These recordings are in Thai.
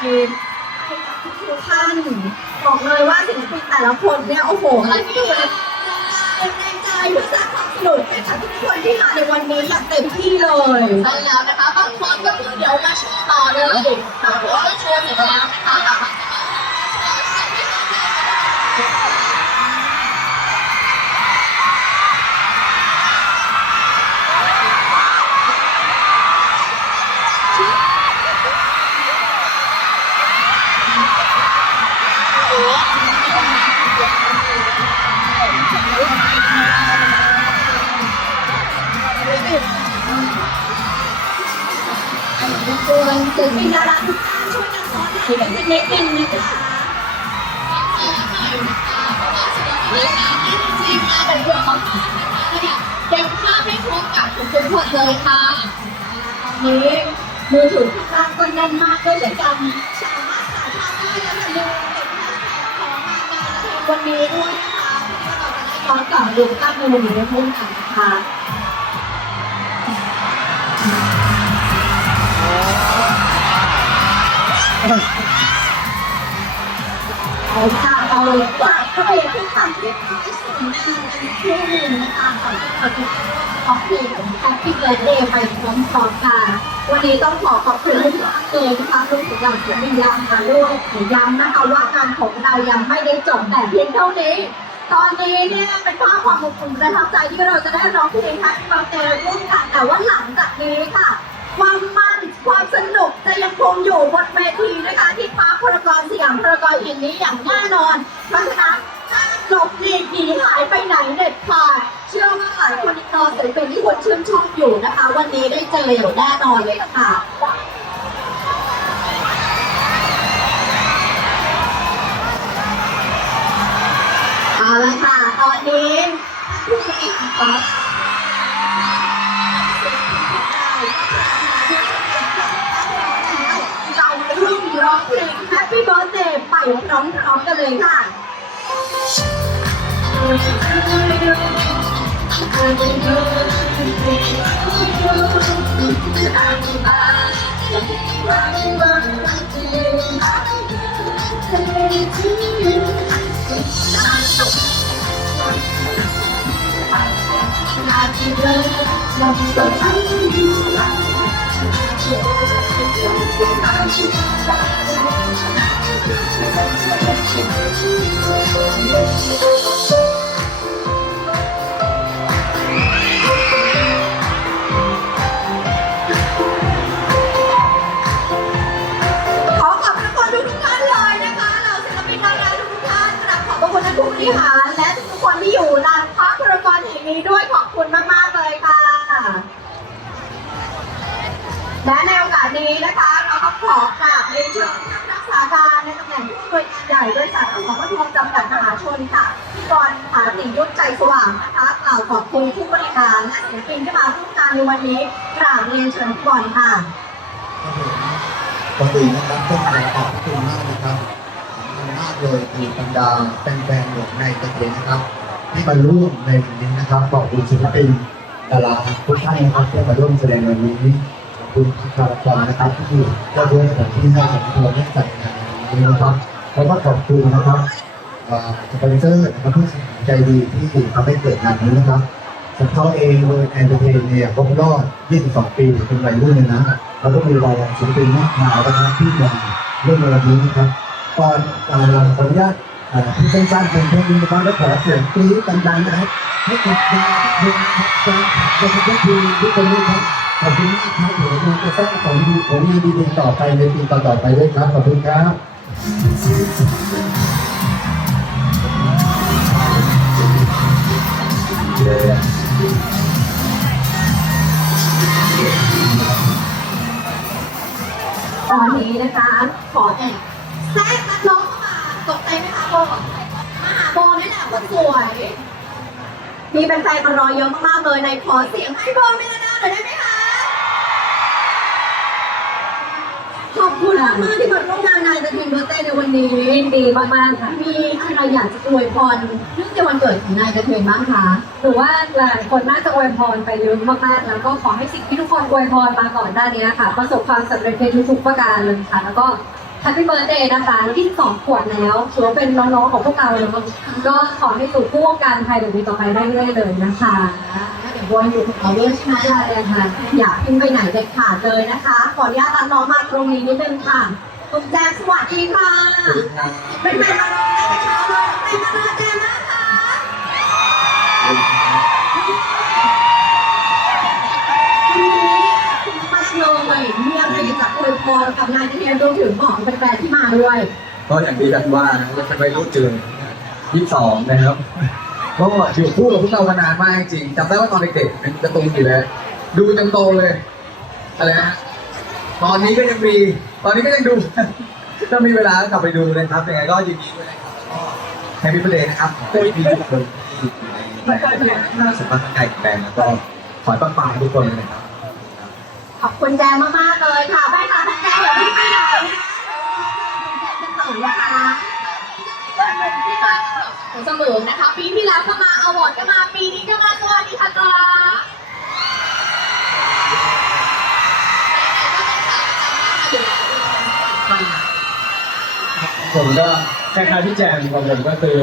ให้กับทุกๆท่านบอกเลยว่าศิลปินแต่ละคนเนี่ยโอ้โหอะไรที่อยู่ในเป็นแรงใจเพื่อสร้างความสนุกให้กับทุกคนที่มาในวันนี้อย่างเต็มที่เลยใช่แล้วนะคะบางคนก็คือเดี๋ยวมาโชว์ต่อเลยค่ะหรือว่าโชว์เสร็จแล้วนะคะ ส่วนศิลปินดาราทุกท่านช่วยกันสอนให้กันนิดนึงนะคะทีมงานเป็นเรื่องของเก็บภาพให้ครบกับทุกคนเลยค่ะนี้มือถือทุกท่านก็แน่นมากด้วยเช่นกันสามารถถ่ายภาพได้แล้วอย่าลืมเก็บภาพของงานในวันนี้ด้วยนะคะที่เราจะได้ย้อนกลับมาดูภาพในวันนี้ร่วมกันนะคะ เอาค่ะเอาเลยว่าพระเอกคือคำที่ท้ายสุดในช่วงหนึ่งนะคะของของเพลงของ Happy Birthday ไปพร้อมๆกันวันนี้ต้องขอขอบคุณทุกท่านเลยนะคะรวมถึงอย่างที่มียามมาด้วยย้ำนะคะว่างานของเรายังไม่ได้จบแต่เพียงเท่านี้ ตอนนี้เนี่ยเป็นภาพความอบอุ่นประทับใจที่เราจะได้ร้องเพลง Happy Birthday ร่วมกันแต่ว่าหลังจากนี้ค่ะ ความมัน ความสนุกจะยังคงอยู่บนเวทีนะคะที่พาร์คพารากอนสยามพารากอนแห่งนี้อย่างแน่นอน เพราะฉะนั้นถ้าหลบหลีกหนีหายไปไหนเด็ดขาดเชื่อว่าหลายคนที่รอศิลปินที่คนชื่นชอบอยู่นะคะ วันนี้ได้เจออย่างแน่นอนเลยค่ะเอาละค่ะตอนนี้ผู้ Birthday ไปพร้อมๆกันเลยค่ะ Thank you. บริษัทอสมทจำกัดมหาชนค่ะพี่กรณ์ผาติยุทธใจสว่างนะคะกล่าวขอบคุณผู้บริหารและศิลปินที่มาร่วมงานในวันนี้กราบเรียนเชิญพี่กรณ์ค่ะก่อนอื่นนะครับต้องขอขอบคุณมากนะครับขอบคุณมากเลยคือบรรดาแฟนๆหลวงในตะเกียนะครับ ที่มาร่วมในวันนี้นะครับขอบคุณศิลปินดาราทุกท่านนะครับที่มาร่วมแสดงวันนี้ขอบคุณทุกคนนะครับที่ได้ด้วยสถานที่ให้กับทุกคนได้จัดงานวันนี้นะครับ แล้วก็ขอบคุณนะครับสปอนเซอร์นะครับผู้ใจดีที่ทำให้เกิดงานนี้นะครับสำเขาเองโดยแอนเตอร์เทนเนี่ยครบรอบ22 ปีเป็นวัยรุ่นเลยนะแล้วก็มีรายการศิลปินมากมายนะครับที่มาร่วมในวันนี้นะครับก่อนเอ่อขออนุญาตเอ่อที่สั้นๆเป็นเพียงนี้นะครับและขอเสียงกรี๊ดดังๆนะครับให้กับดาวดวงครับแฟนคลับและทุกทีทุกคนด้วยครับขอบคุณมากครับเดี๋ยวเราจะสร้างผลดีผลงานดีๆต่อไปในปีต่อๆไปด้วยครับขอบคุณครับ ตอนนี้นะคะ ขอแอบแทรกนักร้องเข้ามาตกใจไหมคะโบมาหาโบนี่แหละคนสวย มีแฟนๆมารอเยอะมากๆเลยในขอเสียงให้โบเมลดาหน่อยได้ไหมคะ ขอบคุณมากๆที่มาร่วมงานนายจะทีมเบอร์เต้ในวันนี้ยินดีมากๆค่ะ มีอะไรอยากจะอวยพรเนื่องในวันเกิดของนายจะเทยบ้างคะหรือว่าหลายคนน่าจะอวยพรไปเยอะมากๆ แล้วก็ขอให้สิ่งที่ทุกคนอวยพรมาก่อนหน้านี้ค่ะ ประสบความสำเร็จในทุกๆประการเลยค่ะ แล้วก็ Happy Birthday นะคะที่2ขวบแล้วถือว่าเป็นน้องๆของพวกเราแล้วก็ขอให้สู่ผู้วงการไทยแบบนี้ต่อไปได้เรื่อยๆเลยนะคะเดี๋ยววนอยู่กับเราด้วยใช่ไหมใช่ค่ะ อย่าเพิ่งไปไหนเด็ดขาดเลยนะคะ ขออนุญาตรับน้องมาตรงนี้นิดนึงค่ะคุณแจมสวัสดีค่ะเป็นแฟนมานานแต่เช้าเลยเป็นมานานแจมนะคะวันนี้คุณมาชโนยมีอะไรจะอวย พรกับงานที่เรียนรวมถึงของแฟนๆที่มาด้วยก็อย่างที่ท่านว่านะว่าจะไปรู้จืนยี่สิบสองนะครับก็อยู่คู่กับพวกเรามานานมากจริงๆจำได้ว่าตอนเด็กๆเป็นการ์ตูนอยู่แล้วดูจนโตเลยอะไรนะตอนนี้ก็ยังมี ตอนนี้ก็ยังดู ถ้ามีเวลากลับไปดูนะครับยังไงก็ยินดีด้วยนะครับก็แฮปปี้เบอร์เดย์นะครับโดยมีทุกคนที่อยู่ในสุขภาพร่างกายแข็งแรงแล้วก็ขอให้ปังๆทุกคนเลยนะครับข อบคุณแจมมากๆเลยค่ะแม่ค่ะแจมอย่าเพิ่ไปไหนคุณแจมจะต่อนะคะที่มาของเสมอนะคะ ปีที่แล้วก็มาอวอร์ดก็มา ปีนี้ก็มาสวัสดีค่ะกราไหนๆก็เป็นขาประจำบ้านมาอยู่แล้วผมก็ คล้ายๆพี่แจมของผมก็คือ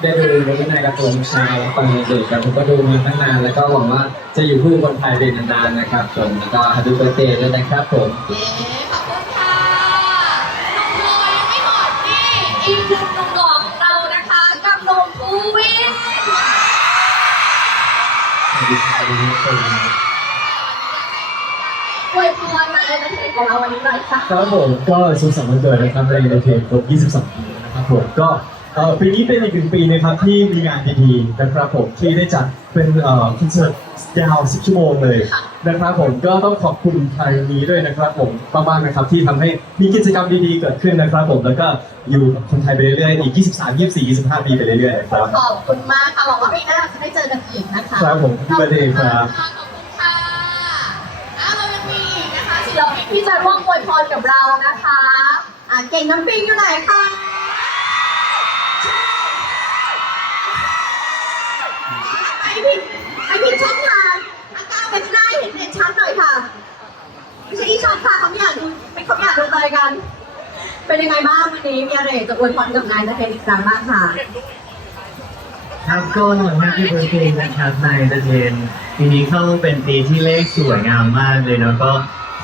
ได้ดูวรรณการ์ตูนชายตอนเด็กๆครับผมก็ดูมาตั้งนานแล้วก็หวังว่าจะอยู่คู่คนไทยเป็นนานๆนะครับผมแล้วก็ฮัปปี้เบิร์เดย์ด้วยนะครับผมเย้ขอบคุณค่ะหนุ่มหล่อยังไม่หมดนี่อีกหนึ่งหนุ่มหล่อของเรานะคะกับหนุ่มภูวินอวยพรมาเลยนะเทของเราวันนี้หน่อยค่ะ ครับผมก็สุขสันต์วันเกิดนะครับในในเพจครบ22ปีนะครับ ผมก็เอ่อปีนี้เป็นอีกหนึ่งปีนะครับที่มีงานดีๆนะครับผมที่ได้จัดเป็นเอ่อคอนเสิร์ตยาว 10 ชั่วโมงเลยนะครับผมก็ต้องขอบคุณไทยนี้ด้วยนะครับผมมากๆนะครับที่ทำให้มีกิจกรรมดีๆเกิดขึ้นนะครับผมแล้วก็อยู่กับคนไทยไปเรื่อยๆอีก 23 24 25 ปีไปเรื่อยๆครับ ขอบคุณมากค่ะหวังว่าปีหน้าเราจะได้เจอกันอีกนะคะครับผมพี่เบอร์เดย์ครับขอบคุณค่ะอะเรายังมีอีกนะคะศิลปินที่จะร่วมอวยพรกับเรานะคะอะเก่งน้ำปิงอยู่ไหนคะไอผิดไอผิดช่องทางอาก้าวไปข้างหน้าเห็นเด่นชัดหน่อยค่ะ ไม่ใช่อีช็อตค่ะเขาไม่อยากดูไม่ เขาไม่อกัน เป็นยังไงบ้างวันนี้มีอะไรจะอวยพรกับนายนะเทนอีกครั้งบ้างค่ะ ครับก็แฮปปี้เบิร์ดเดย์นะครับนายเดเทนปีนี้เข้าเป็นปีที่เลขสวยงามมากเลยแล้วก็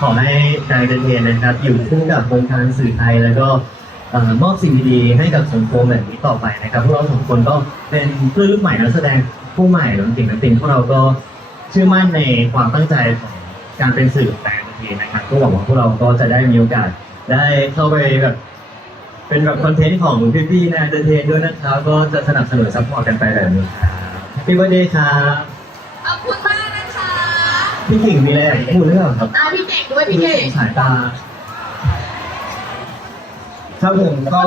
ขอให้นายเดเทนนะครับอยู่คู่กับวงการสื่อไทยแล้วก็เอ่อมอบสิ่งดีๆให้กับสังคมแบบนี้ต่อไปนะครับพวกเราสองคนก็เป็นเพื่อนรุ่นใหม่นักแสดงผู้ใหม่รวมถึงนักเต้นพวกเราก็เชื่อมั่นในความตั้งใจของการเป็นสื่อของนายเดเทนนะครับก็หวังว่าพวกเราก็จะได้มีโอกาสได้เข้าไปแบบเป็นแบบคอนเทนต์ของพี่ๆนะเดเทนด้วยนะครับก็จะสนับสนุนซัพพอร์ตกันไปแบบนี้ครับพี่วันเดย์ครับขอบคุณมากนะคะพี่กิ่งมีอะไรอยากจะพูดหรือเปล่าครับอะพี่เก่งด้วยพี่เก่งสายตาครับผมก็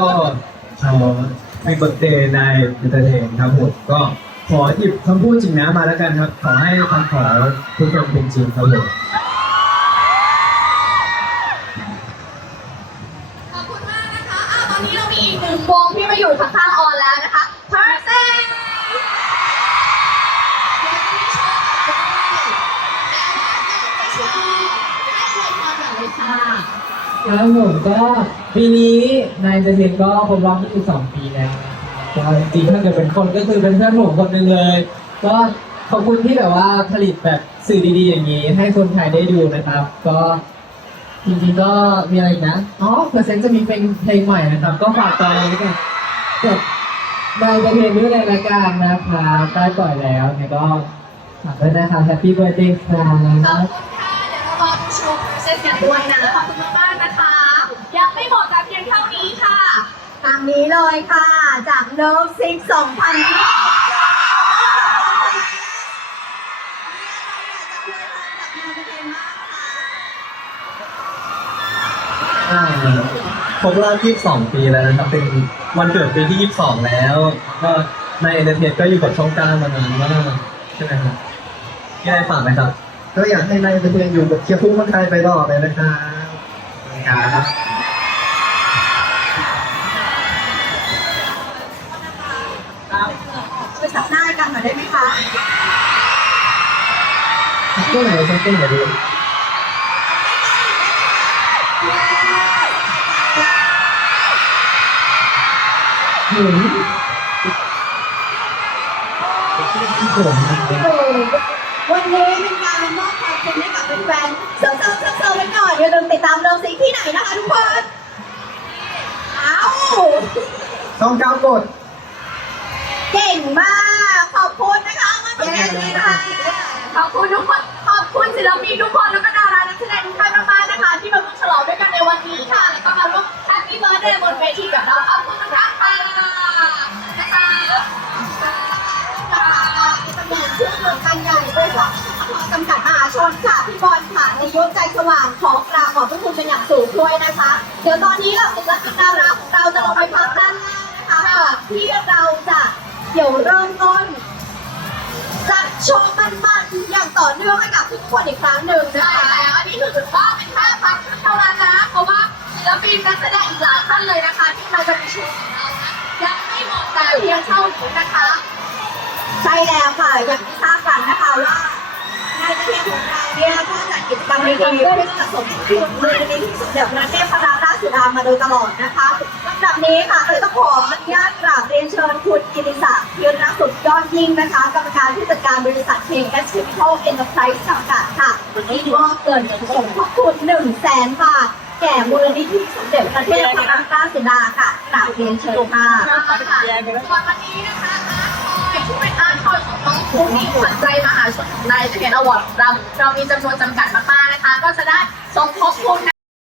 เอ่อในเบิร์ดเดย์ในอินเตอร์เทนครับผมก็ขอหยิบคำพูดจริงนะมาแล้วกันครับ ขอให้คำขอทุกคนเป็นจริงครับผม ครับผมก็ปีนี้นายเดเทนก็ครบรอบ22 ปีแล้วก็จริงๆถ้าเกิดเป็นคนก็คือเป็นเพื่อนผมคนหนึ่งเลย ก็ขอบคุณที่แบบว่าผลิตแบบสื่อดีๆ อย่างนี้ ให้คนไทยได้ดูนะครับ ก็จริงๆก็มีอะไรอีกนะอ๋อเปอร์เซ็นต์จะมีเพลงเพลงใหม่นะครับ ก็ฝากตอนนี้กันกับนายเดเทนด้วยในรายการนะครับได้ปล่อยแล้วเนี่ยก็ฝากด้วยนะครับแฮปปี้เบิร์ดเดย์ครัขอบคุณค่ะ เดี๋ยวเรารอดูโชว์ Person กันด้วยนะ ขอบคุณมากๆนะคะ ยังไม่หมดแต่เพียงเท่านี้ค่ะ ทางนี้เลยค่ะ จากเลิฟซิก2020อ่าครบรอบ 22 ปีแล้วนะครับ เป็นวันเกิดปีที่ 22 แล้ว ก็นายเอเดเทนก็อยู่กับช่องเก้ามานานมากใช่ไหมครับมีอะไรฝากไหมครับ ก็อยากให้นายเป็นอยู่กับเคียร์คู่คนไทยไปตลอดเลยนะครับครับ น้าให้กันหน่อยได้ไหมคะตัวไหนสักตัวไหนดีวันนี้เป็นการมอบความสุขให้กับแฟนๆเซิร์ฟเซิร์ฟเซิร์ฟเซิร์ฟไว้ก่อนอย่าลืมติดตามเราสิที่ไหนนะคะทุกคนเอ้าช่องเก้ากด เก่งมากขอบคุณ นะคะมาตรงนี้ค่ะขอบคุณทุกคน ขอบคุณศิลปินทุกคนแล้วก็ดารานักแสดงทุกท่านมากๆนะคะ ที่มาร่วมฉลองด้วยกันในวันนี้ค่ะ แล้วก็มาร่วมแฮปปี้เบิร์ดเดย์บนเวทีกับเราขอบคุณทุกท่านค่ะนะคะตำแหน่งชื่อเมืองกันใหญ่บริษัทจำกัดมหาชนค่ะพี่บอลค่ะในยุคใจสว่างของกราบขอบพระคุณเป็นอย่างสูงด้วยนะคะ เดี๋ยวตอนนี้เราศิลปินดาราของเราจะลงไปพักด้านล่างนะคะที่เราจะเดี๋ยวเริ่มต้นจัด โชว์มันๆอย่างต่อเนื่องให้กับทุกคนอีกครั้งหนึ่งนะใช่คะแล้วอันนี้คือถือว่าเป็นแค่พักเท่านั้นนะ เพราะว่าศิลปินนักแสดงอีกหลายท่านเลยนะคะ ที่มาจะมีโชว์ของเรานะยังไม่หมดแต่เพียงเท่านี้นะคะ ใช่แล้วค่ะอย่างที่ทราบกันนะคะว่าในประเทศของเราเนี่ยก็จัดกิจกรรมดีๆเพื่อที่จะสมทบทุนมูลนิธิสมเด็จพระเทพรัตนราชสุดามาโดยตลอดนะคะ ลำดับนี้ค่ะเราจะขออนุญาตกราบเรียนเชิญคุณกิติศักดิ์เพียรรักสุดยอดยิ่งนะคะกรรมการผู้จัดการบริษัท KS Chemical Enterprise จำกัดค่ะวันนี้มอบเงินสมทบทุน1 0 0 0 0แสนบาท แก่มูลนิธิสมเด็จพระเทพรัตนราชสุดาค่ะกราบเรียนเชิญค่ะค่ะส่วนวันนี้นะคะอาร์ตทอยที่เป็นอาร์ตทอยของน้องผู้มีขวัญใจมหาชนของนายเทียนอวอร์ดเราเรามีจำนวนจำกัดมากๆนะคะ ก็จะได้สมทบทุน